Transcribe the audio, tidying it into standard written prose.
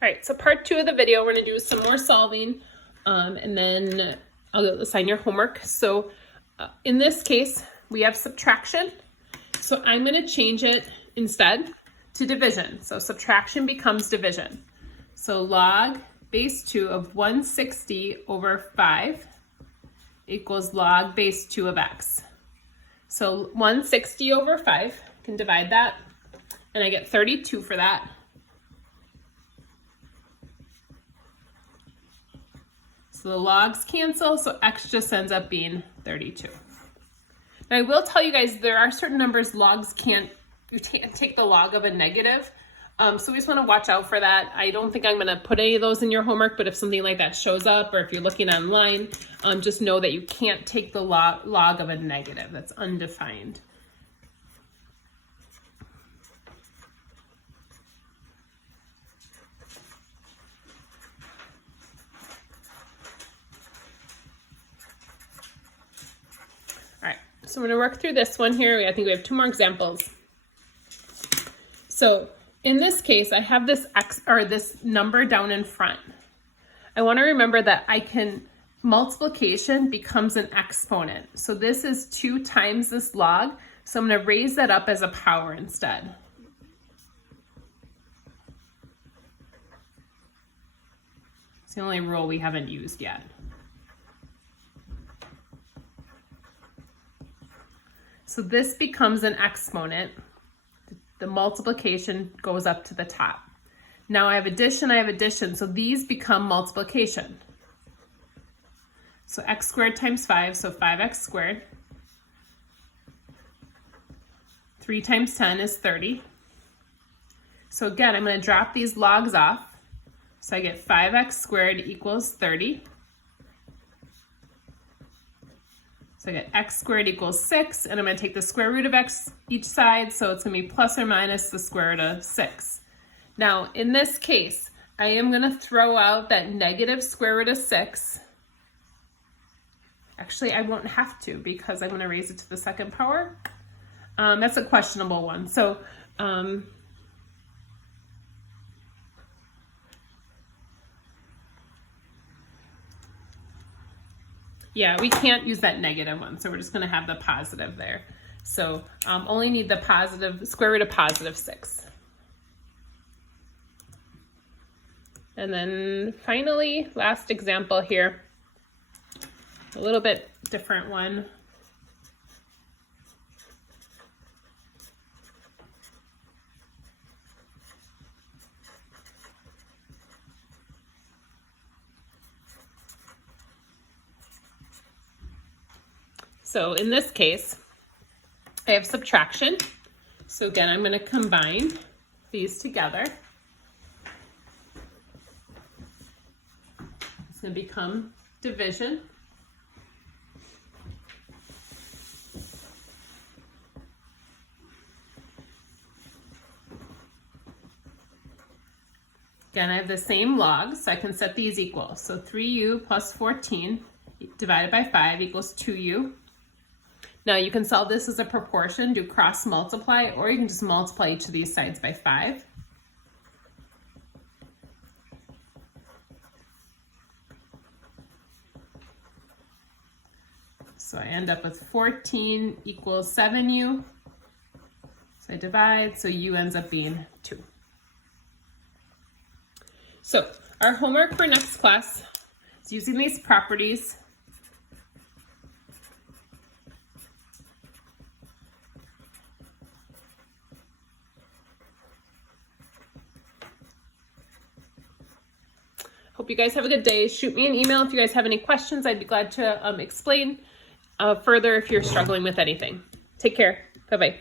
All right, so part 2 of the video, we're gonna do some more solving, and then I'll assign your homework. So in this case, we have subtraction. So I'm gonna change it instead to division. So subtraction becomes division. So log base 2 of 160 over 5 equals log base 2 of x. So 160 over 5, I can divide that, and I get 32 for that. So the logs cancel, so x just ends up being 32. Now I will tell you guys, there are certain numbers logs can't take the log of a negative. So we just want to watch out for that. I don't think I'm going to put any of those in your homework, but if something like that shows up, or if you're looking online, just know that you can't take the log of a negative. That's undefined. So we're going to work through this one here. I think we have 2 more examples. So in this case, I have this x or this number down in front. I want to remember that multiplication becomes an exponent. So this is 2 times this log. So I'm going to raise that up as a power instead. It's the only rule we haven't used yet. So this becomes an exponent. The multiplication goes up to the top. Now I have addition, so these become multiplication. So x squared times 5, so 5x squared. 3 times 10 is 30. So again, I'm going to drop these logs off. So I get 5x squared equals 30. So I get x squared equals 6, and I'm going to take the square root of x each side, so it's going to be plus or minus the square root of 6. Now, in this case, I am going to throw out that negative square root of 6. Actually, I won't have to because I'm going to raise it to the second power. That's a questionable one. So, yeah, we can't use that negative one, so we're just going to have the positive there. So only need the positive, square root of positive 6. And then finally, last example here, a little bit different one. So in this case, I have subtraction. So again, I'm going to combine these together. It's going to become division. Again, I have the same logs, so I can set these equal. So 3u plus 14 divided by 5 equals 2u. Now you can solve this as a proportion, do cross multiply, or you can just multiply each of these sides by 5. So I end up with 14 equals 7u. So I divide, so u ends up being 2. So our homework for next class is using these properties. Hope you guys have a good day. Shoot me an email if you guys have any questions. I'd be glad to explain further if you're struggling with anything. Take care. Bye-bye.